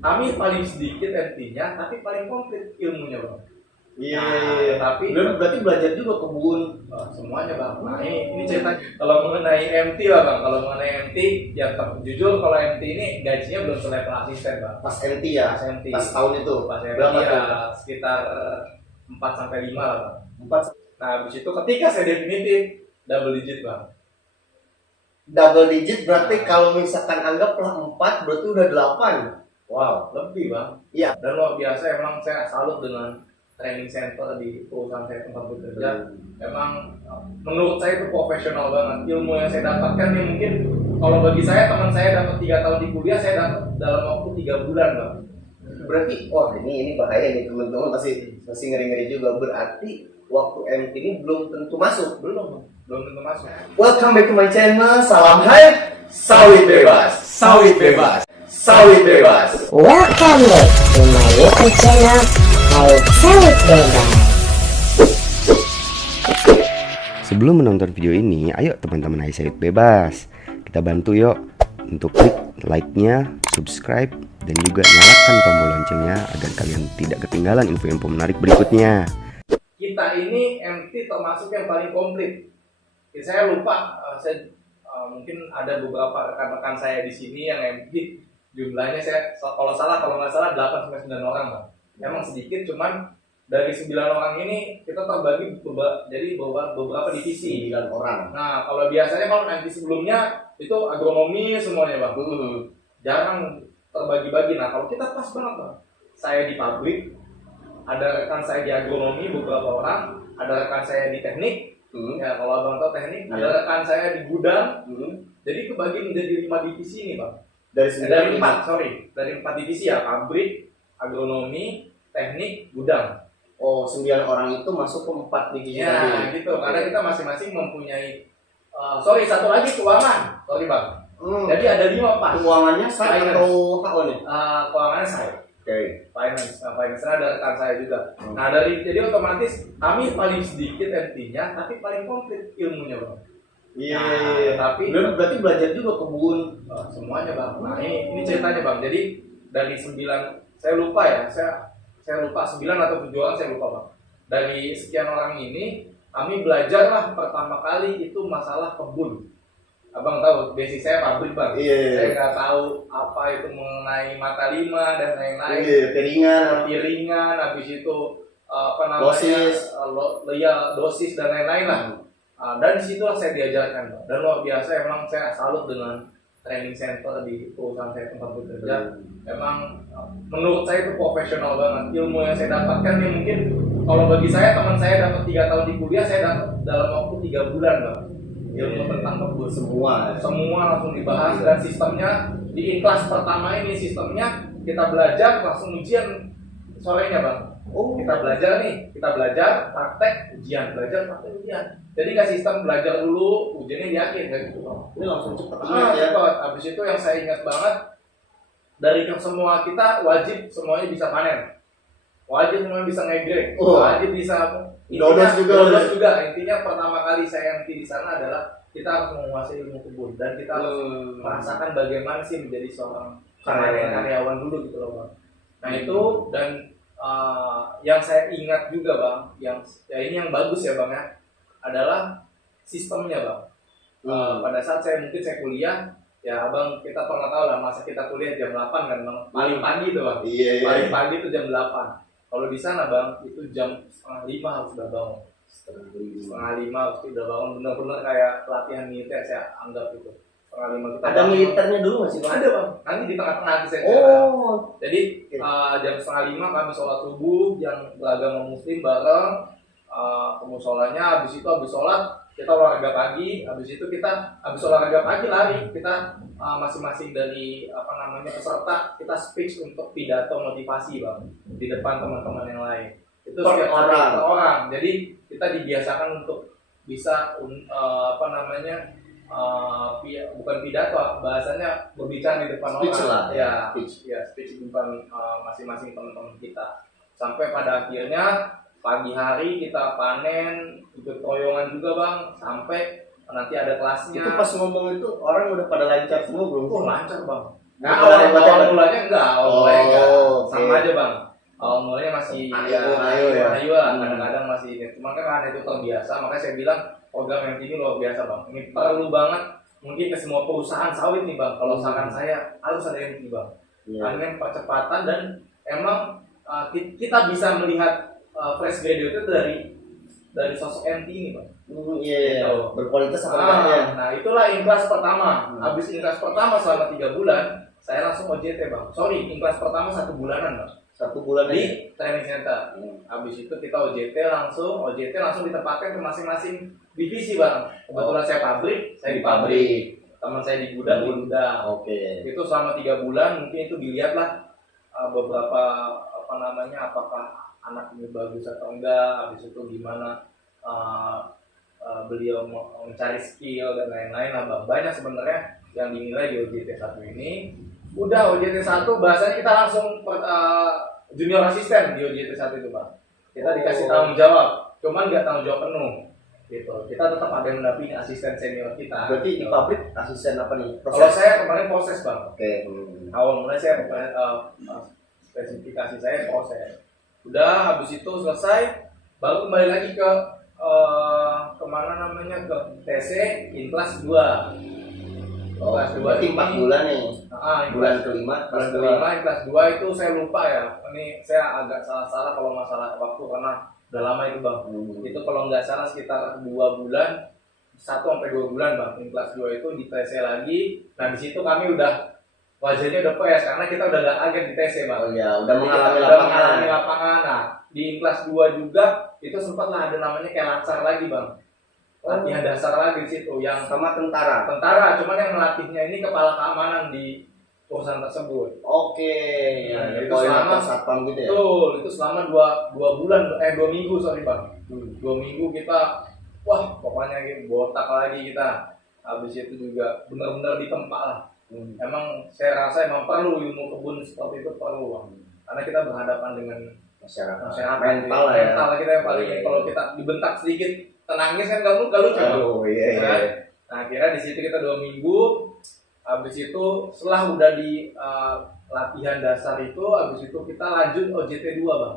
kami paling sedikit MT-nya, tapi paling komplit ilmunya bang. Iya. Tapi berarti belajar juga kebun. Semuanya bang. Nah ini cerita kalau mengenai MT lah bang. Kalau mengenai MT, ya jujur kalau MT ini gajinya belum selevel asisten bang. Pas MT ya. Pas MT. Pas tahun itu. Pas MT berapa ya sekitar 4-5 lah bang. 4. Nah habis itu ketika saya definitif double digit bang. Double digit berarti kalau misalkan anggaplah 4 berarti udah 8. Wow, lebih bang. Iya. Dan luar biasa emang saya salut dengan training center di perusahaan saya tempat bekerja. Emang menurut saya itu profesional banget. Ilmu yang saya dapatkan ya mungkin kalau bagi saya teman saya dapat 3 tahun di kuliah, saya dapat dalam waktu 3 bulan bang. Berarti ini bahaya nih teman-teman, masih ngeri-ngeri juga. Berarti waktu MT ini belum tentu masuk. Belum tentu masuk. Welcome back to my channel. Salam hype, sawit bebas. Sawit bebas. Sawit bebas. Welcome back to my YouTube channel Hype Sawit Bebas. Sebelum menonton video ini, ayo teman-teman Hype Sawit Bebas, kita bantu yuk untuk klik like-nya, subscribe, dan juga nyalakan tombol loncengnya agar kalian tidak ketinggalan info-info menarik berikutnya. Kita ini MT termasuk yang paling komplit. Ya, saya lupa, mungkin ada beberapa rekan-rekan saya di sini yang MT jumlahnya saya kalau nggak salah 8-9 orang bang. Emang sedikit, cuman dari 9 orang ini kita terbagi jadi beberapa divisi. 9 orang. Nah kalau biasanya kalau nanti sebelumnya itu agronomi semuanya bang. Jarang terbagi-bagi. Nah kalau kita pas banget bang. Saya di pabrik, ada rekan saya di agronomi beberapa orang, ada rekan saya di teknik. Ya kalau abang tahu teknik, ada rekan saya di gudang. Jadi kebagi menjadi 5 divisi ini bang. Dari 4 divisi ya, pabrik, agronomi, teknik, gudang. Oh, 9 orang itu masuk ke 4 divisi Ya tadi. gitu, karena kita masing-masing mempunyai satu lagi keuangan. Sorry bang. Jadi ada 5 pak. Keuangannya saya atau HO nih? Keuangannya saya. Oke. Finance ada rekan saya juga. Nah jadi otomatis kami paling sedikit MT-nya, tapi paling komplit ilmunya bang. Iya. Tapi berarti belajar juga kebun. Semuanya bang. Nah ini ceritanya bang. Jadi dari 9, saya lupa ya, saya lupa 9 atau 7 orang, saya lupa bang. Dari sekian orang ini kami belajar lah pertama kali itu masalah kebun. Abang tahu, basic saya pabrik bang. Saya nggak tahu apa itu mengenai mata 5 dan lain-lain. Piringan, habis itu apa namanya, dosis dan lain-lain lah. Dan disitulah saya diajarkan bang. Dan luar biasa emang saya salut dengan training center di perusahaan saya tempat bekerja. Emang menurut saya itu profesional banget. Ilmu yang saya dapatkan ya mungkin kalau bagi saya teman saya dapat 3 tahun di kuliah, saya dapat dalam waktu 3 bulan bang. Ilmu tentang kebun semua langsung dibahas. Dan sistemnya di kelas pertama ini sistemnya kita belajar langsung ujian sorenya bang. Kita belajar praktek ujian, jadi nggak sistem belajar dulu ujiannya di akhir kayak gitu bang. Ini langsung cepat ya. Habis itu yang saya ingat banget, dari semua kita wajib semuanya bisa panen, wajib semuanya bisa ngegrek, wajib bisa dodos juga. Intinya pertama kali saya MT di sana adalah kita harus menguasai ilmu kebun dan kita harus merasakan bagaimana sih menjadi seorang karyawan dulu gitu loh bang. Nah itu dan yang saya ingat juga bang, ini yang bagus ya bang ya, adalah sistemnya bang. Pada saat saya kuliah, ya abang kita pernah tahu lah masa kita kuliah jam 8 kan bang, paling pagi tuh bang. Paling pagi itu jam 8. Kalau di sana bang itu jam 4:30 harus sudah bangun. 4:30 harus sudah bangun, benar-benar kayak pelatihan militer saya anggap itu. 4:30 kita ada militernya dulu masih bang? Ada bang, nanti di tengah-tengah nanti saya jadi jam 4:30 kami sholat subuh yang beragama muslim bareng ke musolanya. Habis sholat kita olahraga pagi. Habis olahraga pagi lari kita masing-masing dari peserta kita speech untuk pidato motivasi bang di depan teman-teman yang lain. Itu setiap orang. Jadi kita dibiasakan untuk bisa bukan pidato, bahasanya berbicara di depan speech orang. Lah. Speech di depan masing-masing teman-teman kita. Sampai pada akhirnya pagi hari kita panen, ikut toyongan juga bang, sampai nanti ada kelasnya. Itu pas ngomong itu orang udah pada lancar semua belum? Lancar bang. Nah, awal mulanya enggak, Oh, oke. sama aja bang. Awal mulanya masih Ayo ya. ayo lah, kadang-kadang masih ini. Cuma kan itu terbiasa, makanya saya bilang program MT ini luar biasa bang. Ini perlu banget mungkin ke semua perusahaan sawit nih bang. Kalau saran saya harus ada MT bang. Karena yang percepatan dan emang kita bisa melihat fresh graduate itu dari sosok MT ini bang. Iya, Gitu. berkualitas apa enggaknya? Nah itulah inklas pertama. Habis inklas pertama selama 3 bulan, saya langsung OJT bang. Sorry, inklas pertama 1 bulanan bang. 1 bulan aja. Di training center. Habis itu kita OJT langsung ditempatkan ke masing-masing divisi bang. Kebetulan saya pabrik, saya di pabrik. Teman saya di gudang, di gudang. Oke. Itu selama 3 bulan mungkin itu dilihatlah beberapa apakah anak ini bagus atau enggak. Habis itu gimana beliau mencari skill dan lain-lain lah bang. Banyak sebenarnya yang dinilai di OJT 1 ini. Udah OJT 1 bahasanya kita langsung junior asisten di OJT 1 itu bang. Kita dikasih tanggung jawab, cuman nggak tanggung jawab penuh gitu. Kita tetap ada yang mendampingi asisten senior kita. Berarti di pabrik asisten apa nih? Kalau saya kemarin proses bang. Oke. Awal mulai saya spesifikasi saya proses. Udah habis itu selesai, baru kembali lagi ke ke TC Inklas 2. Kelas 2 berarti 4 bulan nih. Bulan kelima, kelas 2 itu saya lupa ya. Ini saya agak salah kalau masalah waktu karena udah lama itu bang. Itu kalau nggak salah sekitar 2 bulan, 1 sampai 2 bulan bang. Kelas 2 itu di TC lagi. Nah di situ kami udah wajahnya udah PS karena kita udah nggak kaget di TC bang. Oh iya, udah mengalami lapangan. Nah di kelas 2 juga itu sempatlah ada namanya kayak lancar lagi bang. Latihan dasar lagi di situ yang sama tentara, cuman yang melatihnya ini kepala keamanan di perusahaan tersebut. Oke. Nah, itu selama selama satpam gitu ya. Betul, itu selama 2 minggu sorry bang. 2 minggu kita pokoknya gitu botak lagi kita. Habis itu juga benar-benar ditempa lah. Emang saya rasa emang perlu ilmu kebun seperti itu perlu bang. Karena kita berhadapan dengan masyarakat mental lah ya. Mental kita yang paling kalau kita dibentak sedikit tenangnya kan kamu gak lucu. Iya. Nah akhirnya di situ kita 2 minggu. Habis itu setelah udah di latihan dasar itu, habis itu kita lanjut OJT 2 bang.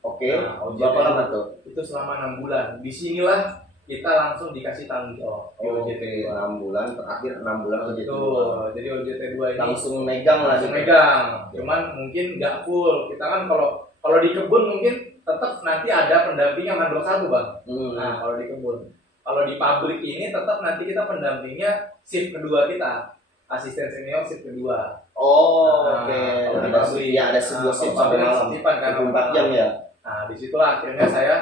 Oke. Nah, Berapa lama tuh? Itu selama 6 bulan. Disinilah kita langsung dikasih tanggung jawab. OJT 6 bulan, terakhir 6 bulan OJT 2. Jadi OJT 2 ini langsung megang lah. langsung megang. Cuman mungkin nggak full. Kita kan kalau di kebun mungkin tetap nanti ada pendampingnya mandor 1 bang. Nah kalau di kebun, kalau di pabrik ini tetap nanti kita pendampingnya shift kedua kita, asisten senior shift kedua. Oke. Kalau di pabrik Ya ada sebuah shift sampai malam. 24 jam ya. Nah disitulah akhirnya saya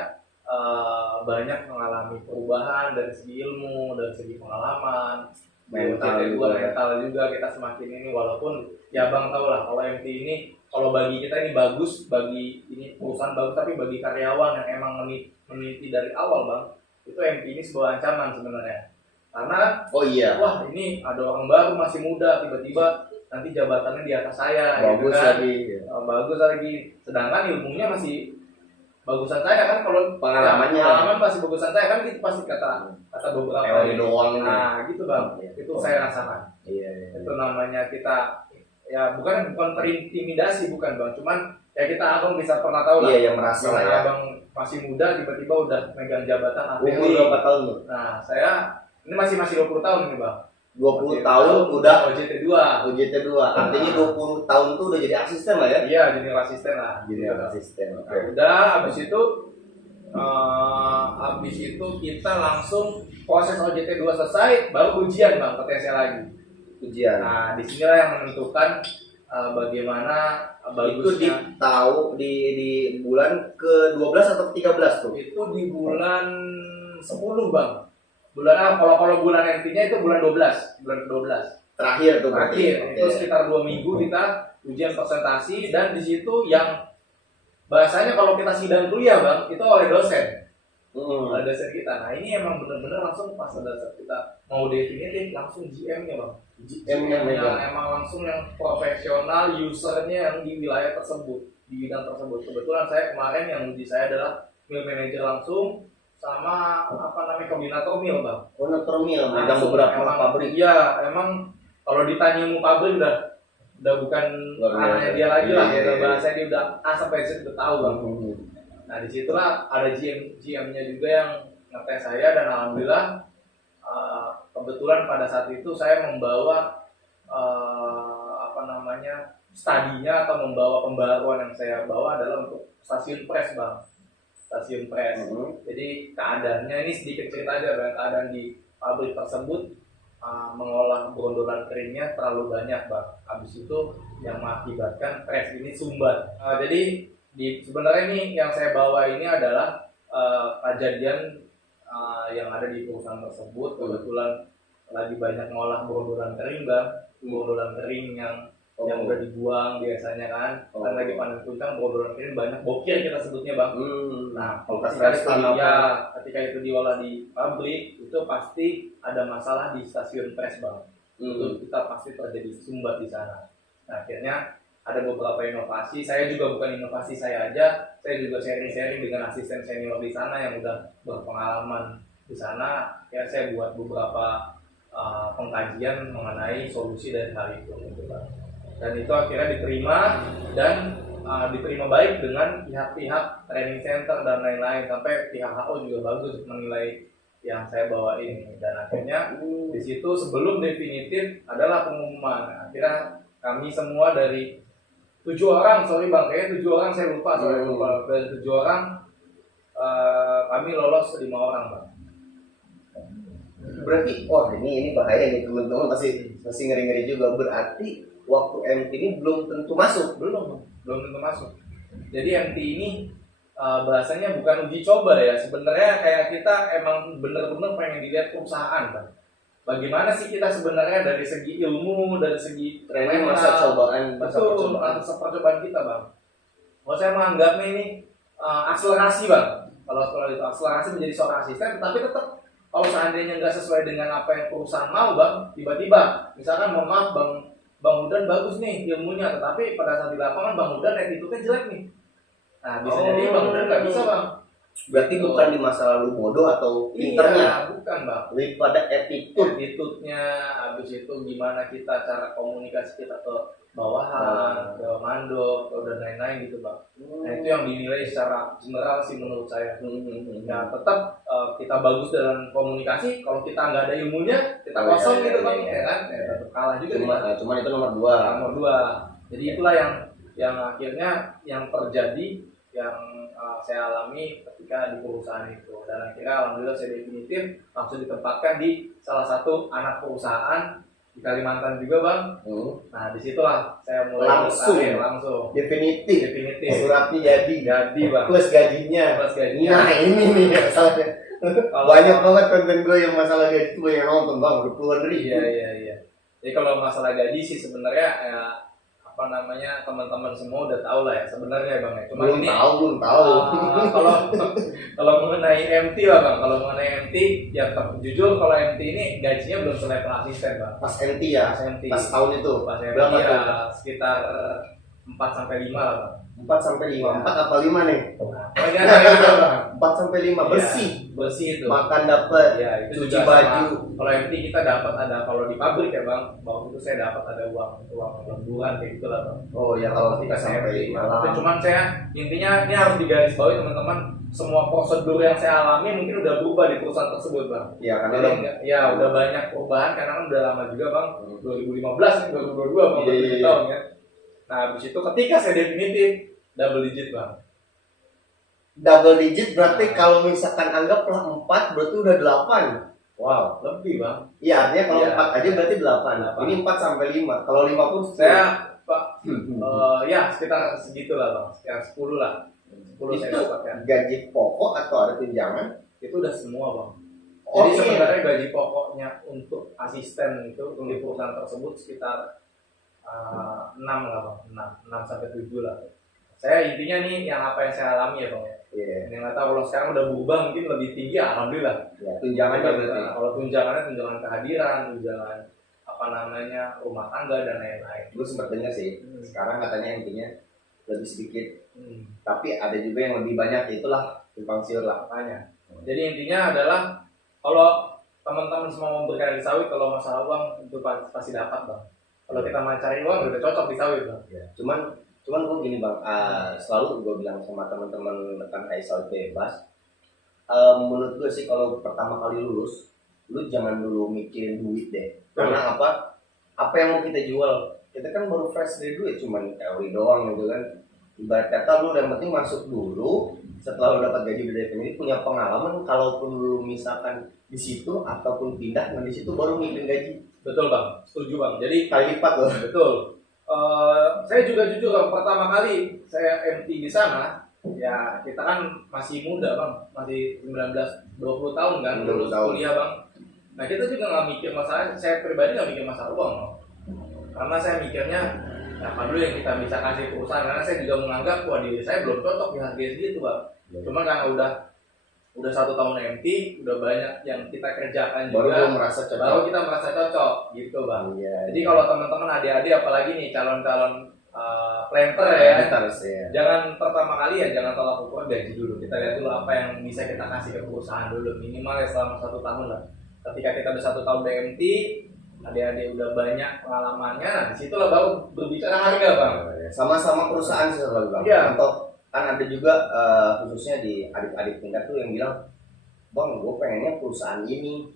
banyak mengalami perubahan dari segi ilmu, dari segi pengalaman. Mental juga kita semakin ini, walaupun ya bang tau lah kalau MT ini kalau bagi kita ini bagus, bagi ini perusahaan bagus, tapi bagi karyawan yang emang meneliti dari awal bang, itu MT ini sebuah ancaman sebenarnya. Karena ini ada orang baru masih muda, tiba-tiba nanti jabatannya di atas saya, bagus gitu kan? bagus lagi, sedangkan ilmunya masih bagusan saya kan. Kalau pengalaman masih bagusan saya kan, itu pasti kata beberapa teori doang. Nah gitu bang, itu saya rasakan. Itu namanya kita ya bukan terintimidasi, bukan bang, cuman ya kita abang bisa pernah tahu lah. Yang merasa lah ya. Abang masih muda tiba-tiba udah megang jabatan APW. Berapa tahun tuh? Nah saya ini masih 20 tahun nih bang. 20 tahun udah OJT 2. Artinya 20 tahun tuh udah jadi asisten lah ya? Iya, jadi asisten lah. Okay. Udah habis itu kita langsung proses OJT 2 selesai, baru ujian bang, ke TC lagi. Nah, disinilah yang menentukan bagaimana bagusnya. Itu tahu di bulan ke-12 atau ke-13 tuh? Itu di bulan 10 bang. Kalau bulan MT-nya itu bulan 12 terakhir tuh. Itu sekitar 2 minggu kita ujian presentasi, dan di situ yang bahasanya kalau kita sidang kuliah bang, itu oleh dosen. Oleh dosen kita. Nah ini emang benar-benar langsung pas ada kita mau definitif langsung GM-nya bang. GM-nya emang langsung yang profesional, usernya yang di wilayah tersebut, di bidang tersebut. Kebetulan saya kemarin yang uji saya adalah mill manager langsung, sama koordinator mil bang. Koordinator mil, megang beberapa pabrik. Iya, emang kalau ditanya ilmu pabrik udah bukan Luar biasa. ranahnya dia lagi lah, Iya, udah iya. bahasa dia udah A sampai Z udah tahu bang. Nah disitulah ada GM-nya juga yang ngetes saya, dan alhamdulillah kebetulan pada saat itu saya membawa studinya atau membawa pembaruan yang saya bawa adalah untuk stasiun press bang, stasiun press. Jadi keadaannya ini sedikit cerita aja bang, keadaan di pabrik tersebut mengolah gondolan keringnya terlalu banyak bang. Habis itu yang mengakibatkan press ini sumbat. Jadi sebenarnya ini yang saya bawa ini adalah kejadian yang ada di perusahaan tersebut. Kebetulan lagi banyak ngolah gondolan kering bang, gondolan kering yang udah dibuang biasanya kan. Kan lagi panen puncak, gondolan kering banyak bokir kita sebutnya bang. Nah ketika itu diolah di pabrik itu pasti ada masalah di stasiun press bang. Itu kita pasti terjadi sumbat di sana. Nah akhirnya ada beberapa inovasi. Saya juga bukan inovasi saya aja, saya juga sharing-sharing dengan asisten senior di sana yang udah berpengalaman di sana. Ya saya buat beberapa pengkajian mengenai solusi dari hal itu gitu bang. Dan itu akhirnya diterima dan diterima baik dengan pihak-pihak training center dan lain-lain, sampai pihak HO juga bagus menilai yang saya bawa ini. Dan akhirnya di situ sebelum definitif adalah pengumuman. Akhirnya kami semua dari 7 orang, sorry bang, kayaknya 7 orang saya lupa, dari 7 orang kami lolos 5 orang bang. Berarti, ini bahaya nih teman-teman, masih ngeri-ngeri juga. Berarti waktu MT ini belum tentu masuk. Belum tentu masuk. Jadi MT ini bahasanya bukan uji coba ya. Sebenarnya kayak kita emang bener-bener pengen dilihat perusahaan bang. Bagaimana sih kita sebenarnya dari segi ilmu, dari segi Training masa cobaan. Betul, masa percobaan kita bang. Kalau saya menganggapnya ini akselerasi bang. Kalau itu akselerasi menjadi seorang asisten, tetapi tetap kalau seandainya nggak sesuai dengan apa yang perusahaan mau bang, tiba-tiba misalkan mohon maaf Bang Hudan bagus nih ilmunya, tetapi pada saat di lapangan Bang Hudan attitude-nya jelek nih. Nah bisa jadi Bang Hudan nggak bisa bang. Berarti bukan di masa lalu bodoh atau pinternya. Iya, bukan bang. Lebih pada Attitude-nya, habis itu gimana kita cara komunikasi kita ke bawahan, ke mandor, dan lain-lain gitu bang. Nah itu yang dinilai secara general sih menurut saya. Ya tetap kita bagus dalam komunikasi, kalau kita nggak ada ilmunya, kita kosong gitu bang, ya kan? Ya, tetap kalah juga. Cuma itu nomor 2. Nomor 2. Jadi itulah yang akhirnya yang terjadi, yang saya alami ketika di perusahaan itu. Dan akhirnya alhamdulillah saya definitif langsung ditempatkan di salah satu anak perusahaan di Kalimantan juga bang. Nah disitulah saya mulai langsung definitif. Suratnya jadi bang. Plus gajinya. Nah ini nih masalahnya. Banyak banget konten gue yang masalah gaji itu banyak nonton bang, udah puluhan ribu. Iya. Jadi kalau masalah gaji sih sebenarnya teman-teman semua udah tahu lah ya sebenarnya bang. Cuma belum tahu. Kalau mengenai MT lah bang, kalau mengenai MT ya jujur kalau MT ini gajinya belum selevel asisten bang. Pas MT ya, pas tahun itu. Pas MT berapa ya sekitar 4-5 lah bang. 4-5, 4 apa 5 nih? 4-5 bersih itu. Makan dapat, cuci baju. Kalau MT kita dapat ada, kalau di pabrik ya bang, waktu itu saya dapat ada uang lemburan kayak gitu lah bang. Oh ya kalau kita sampai tapi cuman saya intinya ini harus digarisbawahi teman-teman, semua prosedur yang saya alami mungkin udah berubah di perusahaan tersebut bang. Iya karena udah banyak perubahan karena kan udah lama juga bang. 2015 2022 bang, 7 tahun ya. Nah habis itu ketika saya definitif double digit bang. Double digit berarti kalau misalkan anggaplah 4 berarti udah 8. Wow, lebih bang. Iya artinya kalau 4 aja berarti 8. Ini 4-5. Kalau 5 pun saya pak ya sekitar segitulah bang, sekitar 10 lah. 10 saya dapatkan. Gaji pokok atau ada tunjangan? Itu udah semua bang. Jadi sebenarnya gaji pokoknya untuk asisten itu di perusahaan tersebut sekitar 6 lah bang, 6-7 lah. Saya intinya nih yang apa yang saya alami ya bang ya. Yang nggak tahu kalau sekarang udah berubah mungkin lebih tinggi, alhamdulillah. Tunjangannya berarti. Kalau tunjangan kehadiran, tunjangan rumah tangga dan lain-lain. Gue sempat dengar sih. Sekarang katanya intinya lebih sedikit. Tapi ada juga yang lebih banyak, itulah simpang siur lah makanya. Jadi intinya adalah kalau teman-teman semua mau berkarir di sawit, kalau masalah uang itu pasti dapat bang. Kalau kita mau cari uang udah cocok di sawit bang. Ya. Cuman gue gini bang, selalu gue bilang sama teman-teman rekan HI Sawit Bebas, menurut gue sih kalau pertama kali lulus, lu jangan dulu mikirin duit deh. Karena apa yang mau kita jual? Kita kan baru fresh dari duit, cuman teori doang gitu kan. Ibarat kata lu yang penting masuk dulu, setelah lu dapat gaji dari ini punya pengalaman, kalaupun lu misalkan di situ ataupun pindah, nah di situ baru mikirin gaji. Betul bang, setuju bang. Jadi Kali lipat loh. betul. Saya juga jujur bang, pertama kali saya MT di sana, ya kita kan masih muda bang, masih 19-20 tahun kan, 20 lulus tahun. kuliah bang. Nah kita juga nggak mikir masalah, saya pribadi nggak mikir masalah uang bang. Karena saya mikirnya, apa dulu yang kita bisa kasih perusahaan, karena saya juga menganggap, wah diri saya belum cocok di harga segitu bang. Cuma karena udah 1 tahun MT, udah banyak yang kita kerjakan Baru juga, lu merasa cocok. baru kita merasa cocok gitu bang. Iya. Jadi kalau teman-teman adik-adik apalagi nih calon-calon planter ya, Harus ya. jangan pertama kali ya jangan tolak ukur gaji dulu. Kita lihat dulu apa yang bisa kita kasih ke perusahaan dulu minimal ya selama 1 tahun lah. Ketika kita udah 1 tahun BMT, adik-adik udah banyak pengalamannya, nah disitulah baru berbicara harga bang. Sama-sama perusahaan sih selalu bang. Iya. Contoh kan ada juga khususnya di adik-adik tingkat tuh yang bilang, bang gue pengennya perusahaan ini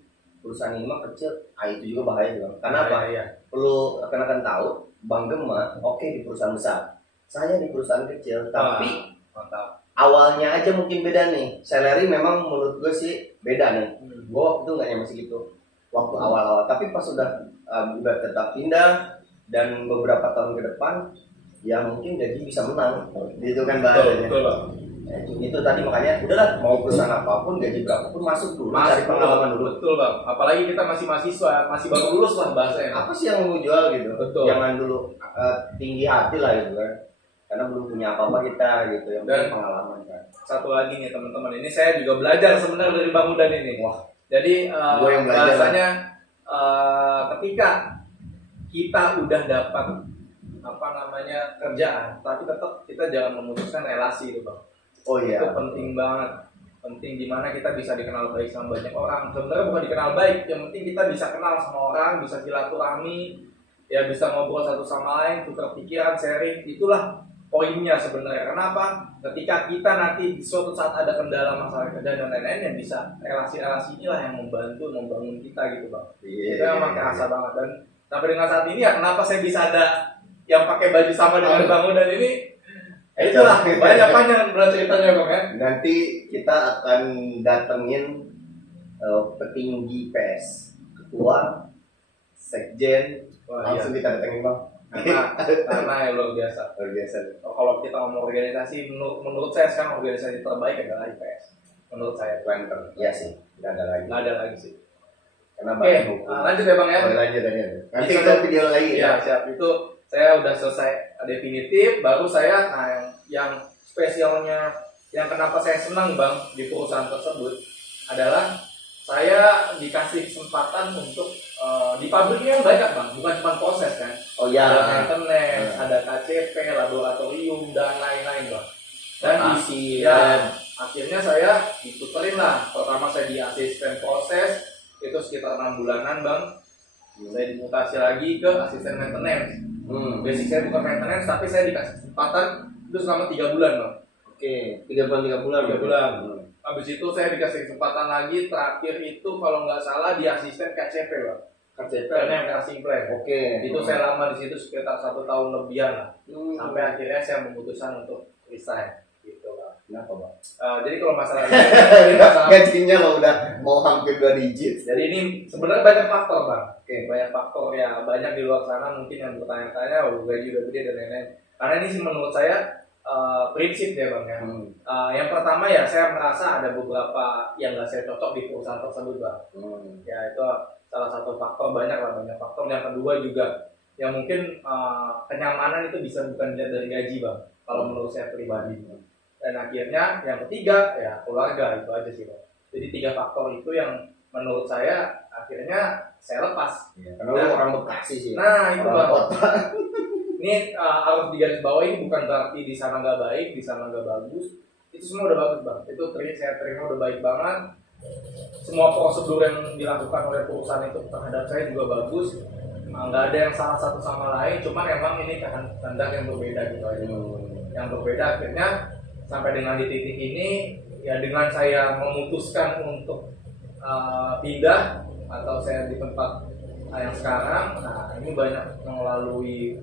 mah kecil. Itu juga bahaya juga. Karena apa? Iya. Perlu rekan-rekan tahu, Bang Gema oke di perusahaan besar, saya di perusahaan kecil, tapi Mantap. awalnya aja mungkin beda nih. Salary memang menurut gue sih beda nih. Gue waktu itu nggak nyampe segitu waktu awal-awal, tapi pas udah tetap pindah dan beberapa tahun ke depan, ya mungkin gaji bisa menang, gitu kan bahasanya. Betul bang. Itu tadi makanya udahlah, mau perusahaan apapun gaji berapapun masuk dulu, cari pengalaman dulu. Betul bang. Apalagi kita masih mahasiswa, masih baru lulus lah bahasanya. Apa sih yang mau jual gitu? Betul. Jangan dulu tinggi hati lah gitu kan, karena belum punya apa-apa kita gitu, yang penting Dan- pengalaman kan. Satu lagi nih teman-teman, ini saya juga belajar sebenarnya dari Bang Udan ini. Wah, Jadi Gua yang belajar. bahasanya ketika kita udah dapat kerjaan, tapi tetap kita jangan memutuskan relasi itu bang. oh iya. Itu penting banget. Penting dimana kita bisa dikenal baik sama banyak orang. Sebenarnya bukan dikenal baik, yang penting kita bisa kenal sama orang, bisa silaturahmi, ya bisa ngobrol satu sama lain, tukar pikiran, sharing. Itulah poinnya sebenarnya. Kenapa? Ketika kita nanti di suatu saat ada kendala masalah kerjaan dan lain-lain, yang bisa relasi-relasi inilah yang membantu membangun kita gitu bang. Iya. Itu memang kerasa banget. Dan sampai dengan saat ini ya kenapa saya bisa ada yang pakai baju sama dengan Bang Udan ini? Itulah banyak ceritanya bang ya. Nanti kita akan datengin petinggi PS, ketua, sekjen, Wah, langsung kita datengin bang. karena yang luar biasa. Luar biasa. Kalau kita ngomong organisasi, menurut saya sekarang organisasi terbaik adalah IPS. Menurut saya, Planter. Iya sih, nggak ada lagi. nggak ada lagi sih. Karena Oke, banyak buku. lanjut ya bang ya. Oh, lanjut aja. Nanti Bisa, kita video lagi Iya ya. siap. Itu saya udah selesai definitif. Baru saya, yang spesialnya, yang kenapa saya senang bang di perusahaan tersebut adalah saya dikasih kesempatan untuk di pabriknya yang banyak bang, bukan cuma proses kan. Oh iya. Ada maintenance, ada KCP, laboratorium dan lain-lain bang. Dan Isi, ya, akhirnya saya diputerin lah. Pertama saya di asisten proses, itu sekitar 6 bulanan bang. Saya dimutasi lagi ke asisten maintenance. Basic saya bukan maintenance, tapi saya dikasih kesempatan itu selama 3 bulan bang. Oke, 3 bulan. 3 bulan. Habis itu saya dikasih kesempatan lagi, terakhir itu kalau nggak salah di asisten KCP bang. KCP yang casting plan. Oke. Itu saya lama di situ sekitar 1 tahun lebihan lah. Sampai akhirnya saya memutuskan untuk resign. Gitu bang. Kenapa bang? Jadi kalau masalah ini masalah. Gajinya lo udah mau hampir 2 digit. Jadi ini sebenarnya banyak faktor bang. Oke. Banyak faktor ya, banyak di luar sana mungkin yang bertanya-tanya, oh gaji udah gede dan lain-lain. Karena ini sih menurut saya prinsip ya bang ya. Yang pertama ya saya merasa ada beberapa yang nggak saya cocok di perusahaan tersebut bang. Ya itu salah satu faktor, banyak faktor. Yang kedua juga yang mungkin kenyamanan itu bisa bukan dilihat dari gaji bang. Kalau menurut saya pribadi. Dan akhirnya yang ketiga ya keluarga, itu aja sih bang. Jadi 3 faktor itu yang menurut saya akhirnya saya lepas. Karena lo orang Bekasi sih. Nah itu Orang bang. kota. Ini harus digarisbawahi, bukan berarti di sana nggak baik, di sana nggak bagus. Itu semua udah bagus bang. Itu saya terima udah baik banget. Semua prosedur yang dilakukan oleh perusahaan itu terhadap saya juga bagus. nggak ada yang salah satu sama lain, cuman emang ini kehendak yang berbeda gitu aja. Yang berbeda akhirnya sampai dengan di titik ini ya dengan saya memutuskan untuk pindah atau saya di tempat yang sekarang, nah ini banyak melalui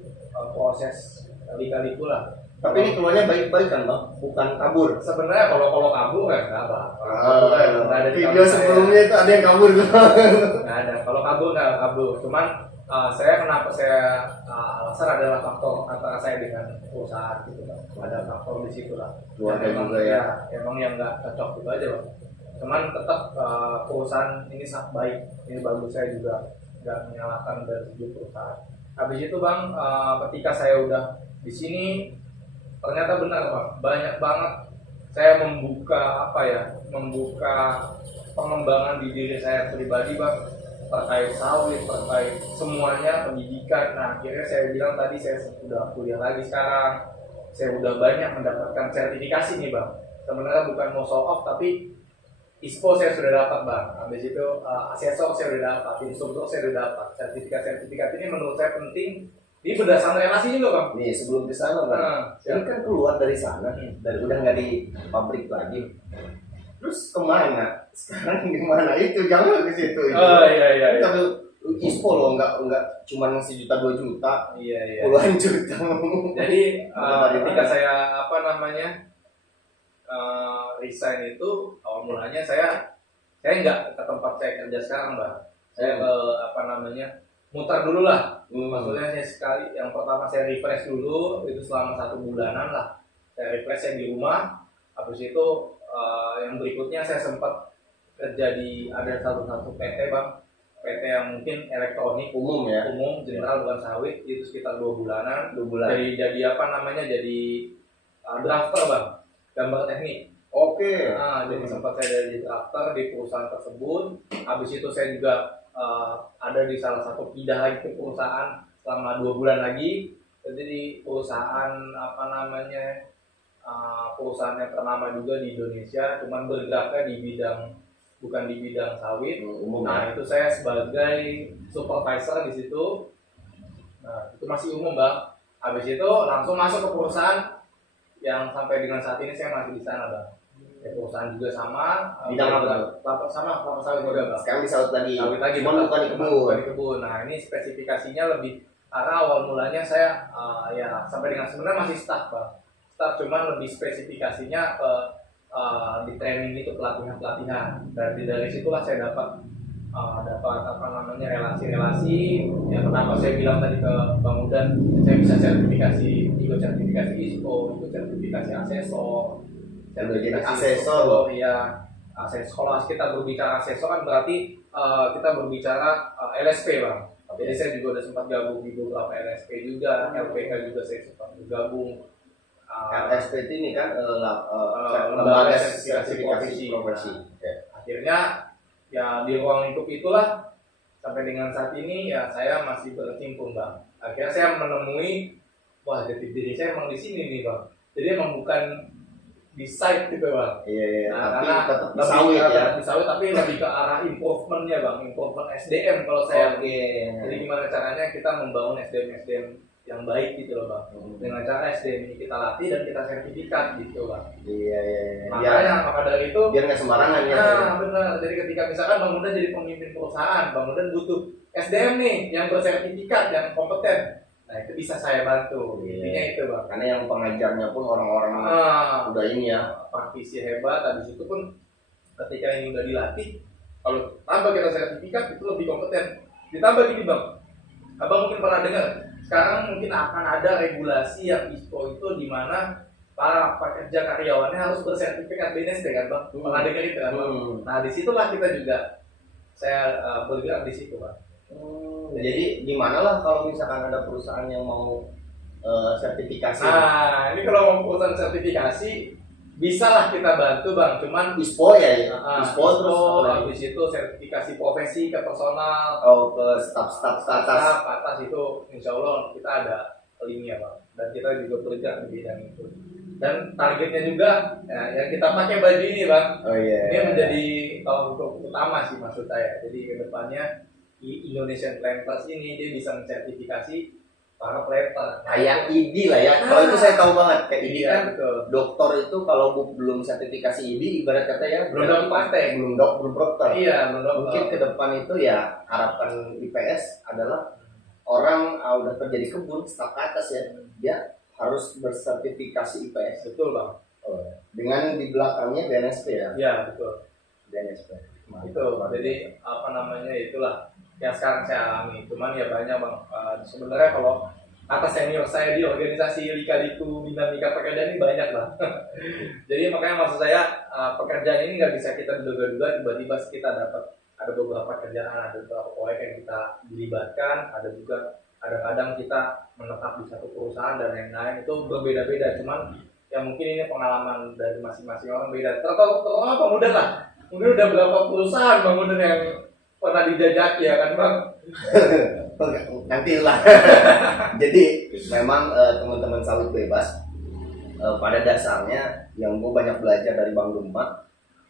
proses kali-kali pula. Tapi ini keluarnya baik-baik kan bang, bukan kabur. Sebenarnya kalau kabur ya nggak apa. Nggak ada di Video kamar sebelumnya itu ada yang kabur gitu. nggak ada. Kalau kabur nggak kabur. Cuman saya kenapa saya alasan adalah faktor antara saya dengan perusahaan gitu kan. Ada faktor di situ lah. Keluarga Emang, juga ya. Emang yang nggak cocok gitu aja bang. Cuman tetap perusahaan ini sangat baik. Ini bagus, saya juga nggak menyalahkan dari segi perusahaan. Habis itu bang, ketika saya udah di sini ternyata benar bang, banyak banget saya membuka pengembangan di diri saya pribadi bang, terkait sawit, terkait semuanya, pendidikan. Nah akhirnya saya bilang tadi saya sudah kuliah lagi sekarang, saya udah banyak mendapatkan sertifikasi nih bang. Sebenarnya bukan mau show off, tapi ISPO saya sudah dapat bang. Habis itu asesor saya sudah dapat, instruktur saya sudah dapat. Sertifikat ini menurut saya penting. Ini berdasarkan relasi juga bang. Nih sebelum ke sana bang, ini kan keluar dari sana, dari udah nggak di pabrik lagi. Terus kemana? Sekarang gimana? Itu jangan ke situ. Oh iya. Tapi ISPO loh, nggak cuma ngasih juta 2 juta, Iya. puluhan juta. Jadi ketika saya resign itu awal mulanya saya nggak ke tempat saya kerja sekarang bang. Saya mutar dulu lah. Maksudnya saya sekali yang pertama saya refresh dulu itu selama 1 bulanan lah. Saya refresh saya di rumah. Habis itu yang berikutnya saya sempat kerja di ada satu PT bang. PT yang mungkin elektronik Umum ya. umum general bukan sawit, itu sekitar 2 bulanan. 2 bulan. Jadi jadi drafter bang, gambar teknik. Oke. Jadi sempat saya jadi drafter di perusahaan tersebut. Habis itu saya juga ada di salah satu pindah lagi ke perusahaan selama 2 bulan lagi. Jadi di perusahaan perusahaan yang ternama juga di Indonesia, cuman bergeraknya di bidang bukan di bidang sawit. Umum. Nah itu saya sebagai supervisor di situ. Nah itu masih umum bang. Habis itu langsung masuk ke perusahaan yang sampai dengan saat ini saya masih di sana bang. Ya, perusahaan juga sama. Bidang apa tuh? Kelapa sawit juga bang. Sekarang di sawit lagi. Sawit lagi Cuman bukan di kebun. Bukan di kebun. Nah ini spesifikasinya lebih karena awal mulanya saya ya sampai dengan sebenarnya masih staff bang. Staff cuman lebih spesifikasinya di training itu pelatihan. Dan dari situlah saya dapat relasi-relasi. Ya kenapa saya bilang tadi ke Bang Udan saya bisa ikut sertifikasi ISPO, ikut sertifikasi asesor. Jadi asesor. Iya. Kalau kita berbicara asesor kan berarti kita berbicara LSP bang. Jadi saya juga udah sempat gabung di beberapa LSP juga, LPK juga saya sempat bergabung. LSP ini kan lembaga sertifikasi profesi. Akhirnya ya di ruang lingkup itulah sampai dengan saat ini ya saya masih berkecimpung bang. Akhirnya saya menemui jati diri saya emang di sini nih bang. Jadi emang bukan di site gitu bang. Iya. Nah, Tapi karena tetap di sawit ya. Di sawit tapi lebih ke arah improvementnya bang, improvement SDM kalau saya. Oke. Jadi gimana caranya kita membangun SDM yang baik gitu loh bang. Dengan cara SDM ini kita latih dan kita sertifikat gitu bang. Iya. Maka dari itu Biar nggak sembarangan ya. Nah benar. Jadi ketika misalkan Bang Udan jadi pemimpin perusahaan, Bang Udan butuh SDM nih yang bersertifikat, yang kompeten. Nah itu bisa saya bantu. Intinya itu bang. Karena yang pengajarnya pun orang-orang udah ini ya. Praktisi hebat. Habis itu pun ketika ini udah dilatih, kalau tambah kita sertifikat itu lebih kompeten. Ditambah gini bang, abang mungkin pernah dengar. Sekarang mungkin akan ada regulasi yang ISPO itu di mana para pekerja karyawannya harus bersertifikat BNSD kan bang? Pernah dengar itu kan bang? Nah disitulah kita juga saya bergerak di situ bang. Jadi gimana lah kalau misalkan ada perusahaan yang mau sertifikasi? Nah ini kalau mau perusahaan sertifikasi bisa lah kita bantu bang. Cuman ISPO ya, ISPO terus habis itu sertifikasi profesi ke personal, ke staff atas itu insya Allah kita ada linknya bang. Dan kita juga bergerak di bidang itu. Dan targetnya juga yang kita pakai baju ini bang. Oh iya. Ini menjadi tolak ukur utama sih maksud saya. Jadi kedepannya Indonesian Planters ini dia bisa mensertifikasi para planter. Kayak ID lah ya. Kalau itu saya tahu banget. Kayak ID Iya, kan betul. dokter itu kalau belum sertifikasi ID ibarat kata ya Belum dapat praktek. belum dokter. Iya, belum Mungkin ke depan itu ya harapan IPS adalah orang udah kerja di kebun staf ke atas ya, dia harus bersertifikasi IPS. betul bang. Dengan di belakangnya BNSP ya. Iya betul. BNSP. Itu jadi apa namanya itulah yang sekarang saya alami. Cuman ya banyak bang. Sebenarnya kalau atas senior saya di organisasi Lika-Liku Dinamika Pekerjaan ini banyak lah. Jadi makanya maksud saya pekerjaan ini nggak bisa kita duga-duga tiba-tiba kita dapat. Ada beberapa kerjaan, ada beberapa proyek yang kita dilibatkan, ada juga kadang-kadang kita menetap di satu perusahaan dan lain-lain, itu berbeda-beda. Cuman ya mungkin ini pengalaman dari masing-masing orang beda. Terutama Bang Udan lah, mungkin udah berapa perusahaan Bang Udan yang pernah dijajaki ya kan Bang? Nanti lah. Jadi memang teman-teman Salut Bebas pada dasarnya yang gue banyak belajar dari Bang Duma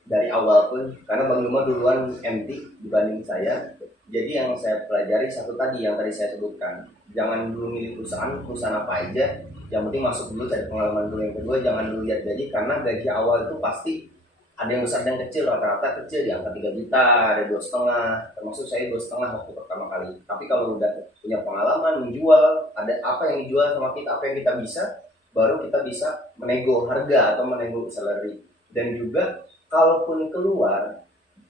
dari awal pun, karena Bang Duma duluan MT dibanding saya. Jadi yang saya pelajari satu tadi yang tadi saya sebutkan, jangan dulu milih perusahaan apa aja, yang penting masuk dulu, cari pengalaman dulu. Yang kedua, jangan dulu lihat gaji, karena gaji awal itu pasti ada yang besar dan kecil, rata-rata kecil di angka 3 juta, ada 2,5, termasuk saya 2,5 waktu pertama kali. Tapi kalau udah punya pengalaman menjual, ada apa yang dijual sama kita, apa yang kita bisa, baru kita bisa menego harga atau menego salary. Dan juga kalaupun keluar,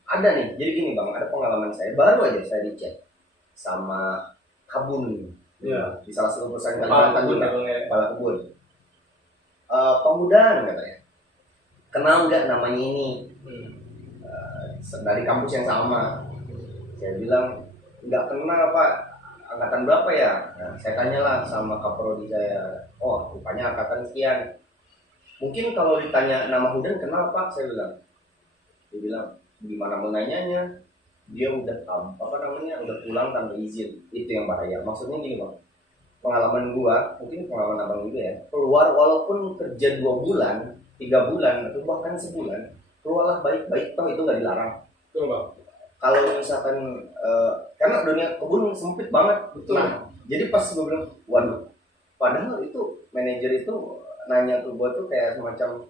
ada nih, jadi gini Bang, ada pengalaman saya, baru aja saya dicek sama Kabun, Iya. di salah satu perusahaan Kepala Kalimantan kebun juga, ya, Bang, ya? kepala kebun. Pemudaan katanya, kenal nggak namanya ini? Dari kampus yang sama. Saya bilang nggak kenal Pak, angkatan berapa ya? Nah, saya tanyalah sama kaprodi saya, oh rupanya angkatan sekian. Mungkin kalau ditanya nama Hudan kenal Pak, saya bilang. Dia bilang gimana mau nanyanya? Dia udah udah pulang tanpa izin. Itu yang bahaya. Maksudnya gini Bang, pengalaman gua, mungkin pengalaman abang juga ya, keluar walaupun kerja 2 bulan, 3 bulan atau bahkan sebulan, keluarlah baik-baik, toh itu nggak dilarang. Betul Bang. Kalau misalkan karena dunia kebun sempit banget. Betul. Nah, jadi pas gue bilang, waduh, padahal itu manajer itu nanya ke gue tuh kayak semacam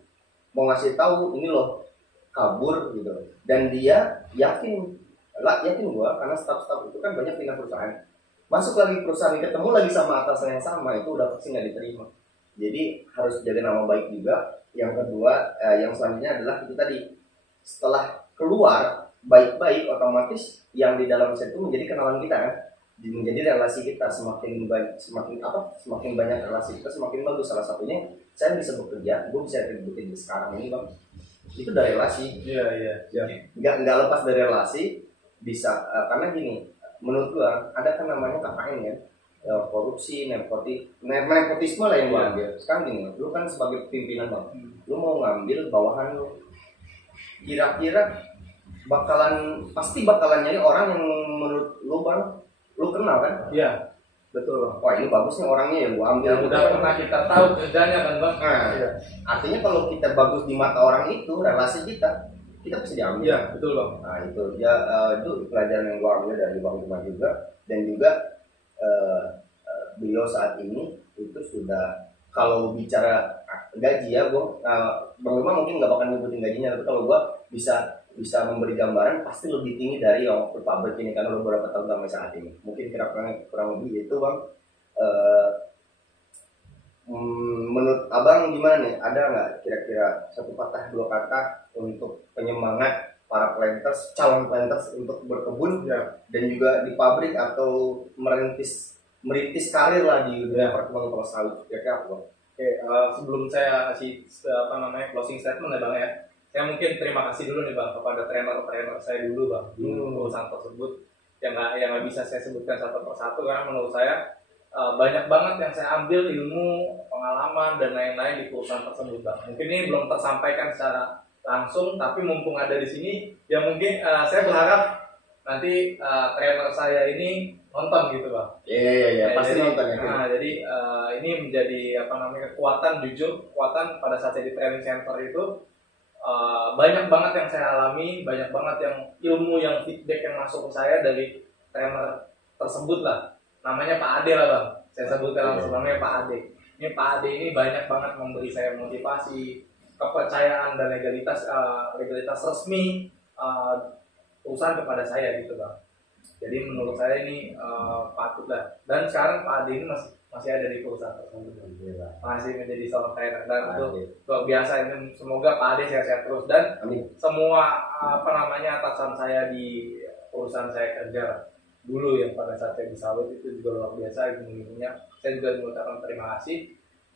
mau ngasih tahu ini loh kabur gitu, dan dia yakin gue karena staff-staff itu kan banyak pindah perusahaan, masuk lagi perusahaan ketemu lagi sama atasan yang sama, itu udah pasti nggak diterima. Jadi harus jaga nama baik juga. Yang kedua, yang selanjutnya adalah itu tadi, setelah keluar baik-baik, otomatis yang di dalam set itu menjadi kenalan kita kan, menjadi relasi kita. Semakin banyak relasi kita semakin bagus. Salah satunya saya bisa bekerja, gue bisa bekerja sekarang ini Bang, itu dari relasi. Iya. Nggak lepas dari relasi bisa, karena gini, menurut gua ada kan namanya KKN ya, korupsi, nepotisme lah yang gua ambil. Sekarang gini, lu kan sebagai pimpinan Bang, lu mau ngambil bawahan lu, kira-kira pasti bakalan nyari orang yang menurut lu Bang, lu kenal kan? Iya. Betul Bang. Wah ini bagus nih orangnya ya, gua ambil. Yang udah pernah kita tahu kerjanya kan Bang. Nah, Iya. artinya kalau kita bagus di mata orang itu, relasi kita bisa diambil. Iya, betul Bang. Nah itu ya, itu pelajaran yang gua ambil dari Bang Duma juga. Dan juga beliau saat ini itu sudah, kalau bicara gaji ya, Bang Duma mungkin nggak bakal nyebutin gajinya, tapi kalau gua bisa memberi gambaran pasti lebih tinggi dari yang waktu pabrik ini, karena beberapa tahun sampai saat ini. Mungkin kurang lebih itu Bang. Menurut abang gimana nih? Ada nggak kira-kira satu patah dua kata untuk penyemangat para planters, calon planters untuk berkebun dan juga di pabrik atau merintis karir lah di dunia perkebunan kelapa sawit? Kira-kira apa Bang? Oke, sebelum saya kasih closing statement ya Bang ya, saya mungkin terima kasih dulu nih Bang kepada trainer saya dulu Bang di perusahaan tersebut, yang nggak bisa saya sebutkan satu persatu karena menurut saya banyak banget yang saya ambil ilmu, pengalaman dan lain-lain di perusahaan tersebut Bang. Mungkin ini belum tersampaikan secara langsung, tapi mumpung ada di sini ya mungkin saya berharap nanti trainer saya ini nonton gitu Bang. Iya, pasti nonton ya. Nah, jadi ini menjadi kekuatan pada saat saya di training center itu. Banyak banget yang saya alami, banyak banget yang ilmu, yang feedback yang masuk ke saya dari trainer tersebut lah, namanya Pak Ade lah bang, saya sebutkan langsung namanya Pak Ade. Ini Pak Ade ini banyak banget memberi saya motivasi, kepercayaan dan legalitas resmi perusahaan kepada saya gitu bang. Jadi menurut saya ini patut lah. Dan sekarang Pak Ade ini masih ada di perusahaan tersebut, masih menjadi seorang trainer dan itu luar biasa. Ini semoga Pak Ade sehat-sehat terus dan semua atasan saya di perusahaan saya kerja dulu yang pada saat saya di sawit itu juga luar biasa ilmunya. Saya juga mengucapkan terima kasih.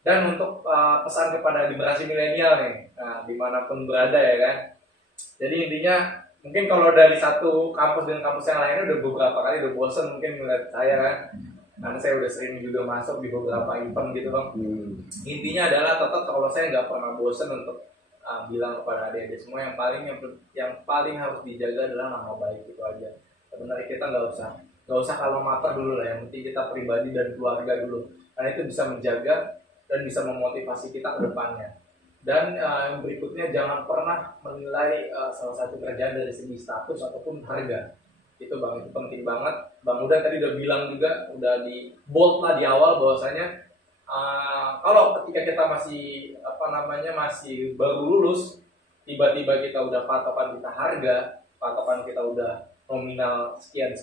Dan untuk pesan kepada generasi milenial nih, dimanapun berada ya kan. Jadi intinya mungkin kalau dari satu kampus dengan kampus yang lainnya udah beberapa kali udah bosen mungkin melihat saya kan. Karena saya udah sering juga masuk di beberapa event gitu bang. Intinya adalah tetap kalau saya nggak pernah bosen untuk bilang kepada adik-adik semua yang paling harus dijaga adalah nama baik itu aja. Sebenarnya kita nggak usah kalau mater dulu lah, yang penting kita pribadi dan keluarga dulu, karena itu bisa menjaga dan bisa memotivasi kita ke depannya. Dan yang berikutnya jangan pernah menilai salah satu kerjaan dari segi status ataupun harga. Itu bang, itu penting banget. Bang Uda tadi udah bilang juga, udah di bold lah di awal bahwasanya kalau ketika kita masih masih baru lulus, tiba-tiba kita udah patokan kita harga, patokan kita udah nominal sekian,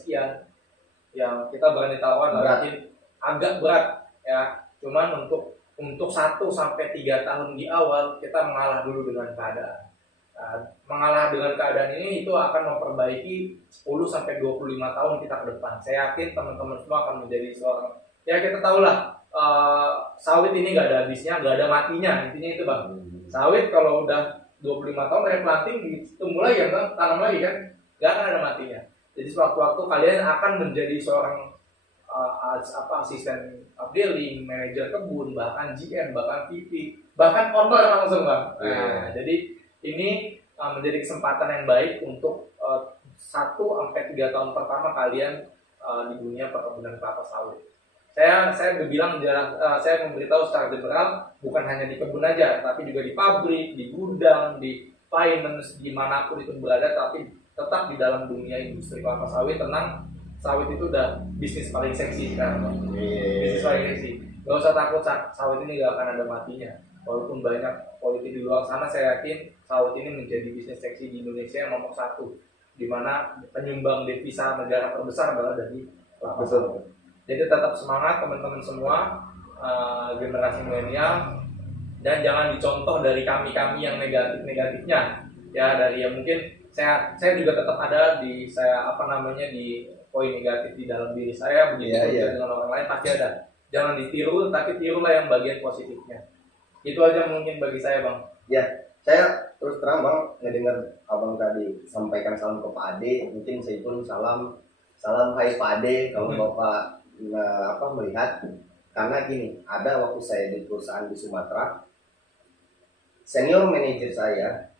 yang kita berani tawaran mungkin agak berat ya. Cuman untuk 1 sampai 3 tahun di awal kita mengalah dulu dengan keadaan. Mengalah dengan keadaan ini itu akan memperbaiki 10 sampai 25 tahun kita ke depan. Saya yakin teman-teman semua akan menjadi seorang, ya kita tahulah sawit ini nggak ada habisnya, nggak ada matinya, intinya itu bang. Sawit kalau udah 25 tahun dari planting ditumbuh lagi kan, tanam lagi kan, nggak akan ada matinya. Jadi sewaktu-waktu kalian akan menjadi seorang asisten updealing, manajer kebun, bahkan GM, bahkan VP, bahkan owner langsung bang. Nah, jadi ini menjadi kesempatan yang baik untuk 1 sampai 3 tahun pertama kalian di dunia perkebunan kelapa sawit. Saya berbilang saya memberitahu secara general, bukan hanya di kebun aja, tapi juga di pabrik, di gudang, di finance, dimanapun itu berada, tapi tetap di dalam dunia industri kelapa sawit. Tenang, sawit itu udah bisnis paling seksi sekarang. Bisnis paling seksi. Gak usah takut, sawit ini gak akan ada matinya. Walaupun banyak politik di luar sana, saya yakin sawit ini menjadi bisnis seksi di Indonesia yang nomor 1, di mana penyumbang devisa negara terbesar adalah dari kelapa sawit. Jadi tetap semangat teman-teman semua, generasi milenial, dan jangan dicontoh dari kami yang negatifnya ya, dari yang mungkin saya juga tetap ada di poin negatif di dalam diri saya, begitu dengan orang lain pasti ada. Jangan ditiru, tapi tirulah yang bagian positifnya. Itu aja mungkin bagi saya bang. Ya, saya terus terang bang ngedengar abang tadi sampaikan salam ke Pak Ade, mungkin saya pun salam hai Pak Ade kalau bapak melihat. Karena gini, ada waktu saya di perusahaan di Sumatera, senior manager saya,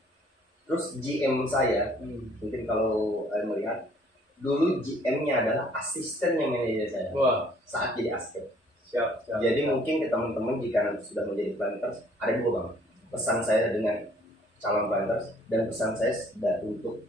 terus GM saya, mungkin kalau melihat, dulu GM-nya adalah asistennya manajer saya. Wah. Saat jadi aspek. Siap. Jadi mungkin ke teman-teman jika nanti sudah menjadi planters, ada 2 bang. Pesan saya dengan calon planters dan pesan saya untuk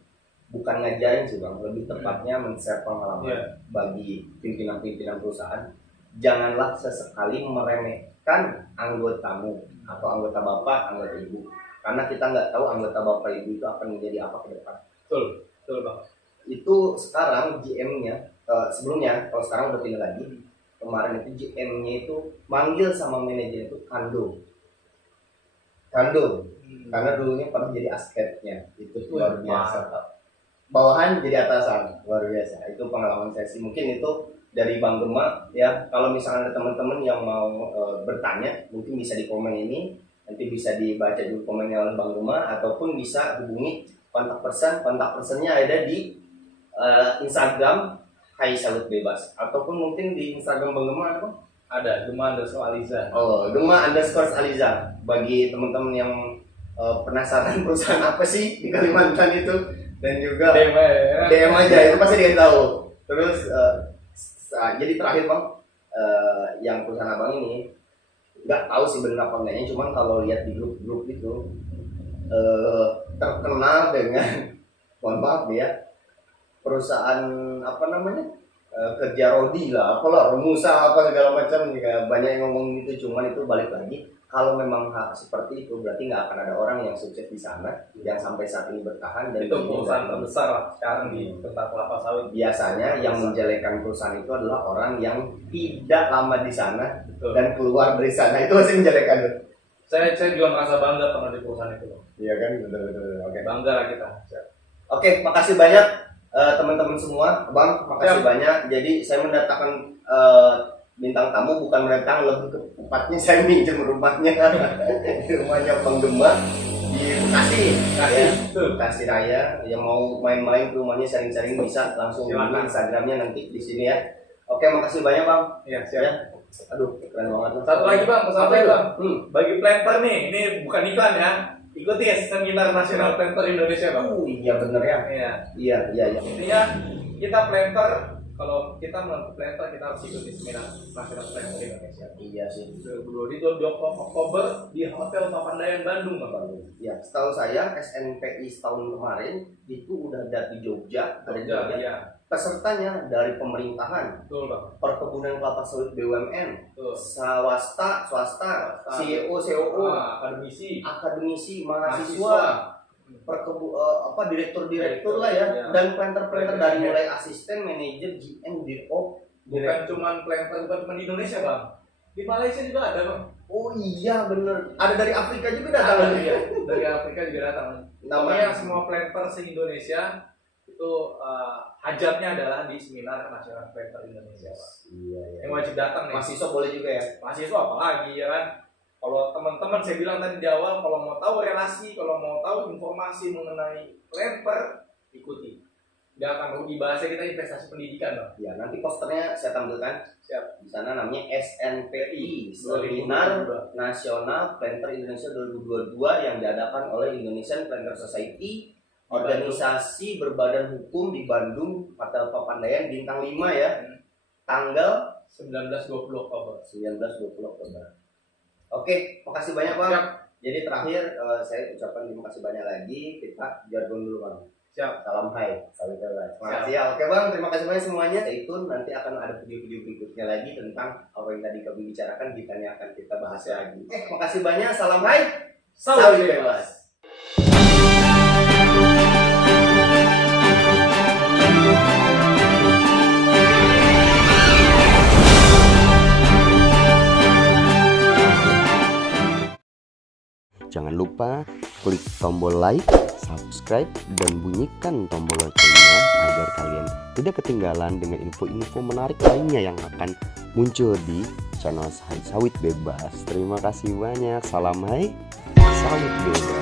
bukan ngajarin sih bang, lebih tepatnya men-share pengalaman bagi pimpinan-pimpinan perusahaan. Janganlah sesekali meremehkan anggotamu atau anggota bapak, anggota ibu, karena kita nggak tahu anggota bapak ibu itu akan menjadi apa ke depan. Betul bang. Itu sekarang GM-nya, sebelumnya kalau sekarang udah pindah lagi, kemarin itu GM-nya itu manggil sama manajer itu Kando, karena dulunya pernah jadi asketnya, itu luar biasa. Bawahan jadi atasan, luar biasa. Itu pengalaman saya sih. Mungkin itu dari Bang Gema ya. Kalau misalnya ada teman-teman yang mau bertanya, mungkin bisa di komen ini, nanti bisa dibaca dulu komennya oleh Bang Gema, ataupun bisa hubungi kontak personnya ada di Instagram Hai Sawit Bebas, ataupun mungkin di Instagram Bang Gema apa? Ada Gema_Aliza. Oh, Gema_Aliza. Bagi teman-teman yang penasaran perusahaan apa sih di Kalimantan itu, dan juga DM aja, itu pasti dia tahu. Terus jadi terakhir bang, yang perusahaan abang ini nggak tahu sih benar apa enggaknya, cuman kalau lihat di grup-grup itu terkenal dengan mohon maaf ya, perusahaan kerja rodi lah, apalah rumusa apa segala macam juga banyak yang ngomong gitu. Cuman itu balik lagi, kalau memang seperti itu berarti nggak akan ada orang yang sukses di sana yang sampai saat ini bertahan dan Itu perusahaan terbesar lah sekarang di tempat kelapa sawit. biasanya yang menjelekkan perusahaan itu adalah orang yang tidak lama di sana Betul. dan keluar dari sana, itu masih menjelekkan. Saya juga merasa bangga pernah di perusahaan itu. Iya kan, betul. Oke. Bangga lah kita. Oke, makasih banyak teman-teman semua, Bang. Makasih Siap. banyak. Jadi saya mendatangkan bintang tamu, bukan mendatang, lebih tepatnya saya minjem rumahnya di rumahnya Bang Gemma di Bekasi, ya. Betul. Bekasi Raya. Yang mau main-main ke rumahnya sharing-sharing bisa langsung di Silakan. Instagramnya nanti di sini ya. Oke, makasih banyak Bang. Iya, siap. Ya. Aduh, keren banget. Satu lagi Bang, pesan Apa saya itu? Bang. Bagi planter nih, ini bukan iklan ya. Ikuti ya Seminar Nasional Planter Indonesia Bang. Iya bener ya. Iya. Iya. Intinya kita planter, kalau kita mau planter kita harus ikuti Seminar Nasional Planter Indonesia. Iya sih. 2022 di Oktober di Hotel Papandayan Bandung Bang. Ya, setahu saya SNPI setahun kemarin itu udah ada di Jogja, ada di Jogja. Iya, Pesertanya dari pemerintahan, betul Bang. perkebunan kelapa sawit BUMN, Betul. swasta, CEO, COO, Akademisi, akademisi, mahasiswa, direktur lah ya, Iya. dan planter-planter dari Iya. mulai asisten, manajer, GM, DO, bukan cuma planter, bukan cuma di Indonesia Bang. Di Malaysia juga ada Bang. Oh iya bener, ada dari Afrika juga datang. Ada, iya. Dari Afrika juga datang. Namanya Namanya semua planter se-Indonesia itu hajatnya adalah di Seminar Nasional Planter Indonesia Pak. Iya. Yang wajib datang nih. Mahasiswa boleh juga ya. Mahasiswa apalagi ya kan. Kalau teman-teman saya bilang tadi di awal, kalau mau tahu relasi, kalau mau tahu informasi mengenai planter, ikuti. Nggak akan rugi, bahasa kita investasi pendidikan Bang. Ya, nanti posternya saya tampilkan. Siap. Di sana namanya SNPI, Seminar Nasional Planter Indonesia 2022 yang diadakan oleh Indonesian Planter Society, organisasi berbadan hukum di Bandung, Hotel Papandayan, bintang 5 ya. Tanggal 19-20 Oktober. 19-20 Oktober. Oke, makasih banyak Bang. Siap. Jadi terakhir saya ucapkan terima kasih banyak lagi. Kita jargon dulu Bang. Siap. Salam hai, salam bebas. Terima kasih ya. Oke Bang, terima kasih banyak semuanya. Stay tune, nanti akan ada video-video berikutnya lagi tentang apa yang tadi kami bicarakan. Kita akan kita bahas lagi. Makasih banyak. Salam hai, Salam salam bebas. bebas. Jangan lupa klik tombol like, subscribe, dan bunyikan tombol loncengnya agar kalian tidak ketinggalan dengan info-info menarik lainnya yang akan muncul di channel Hai Sawit Bebas. Terima kasih banyak. Salam hai, sawit bebas.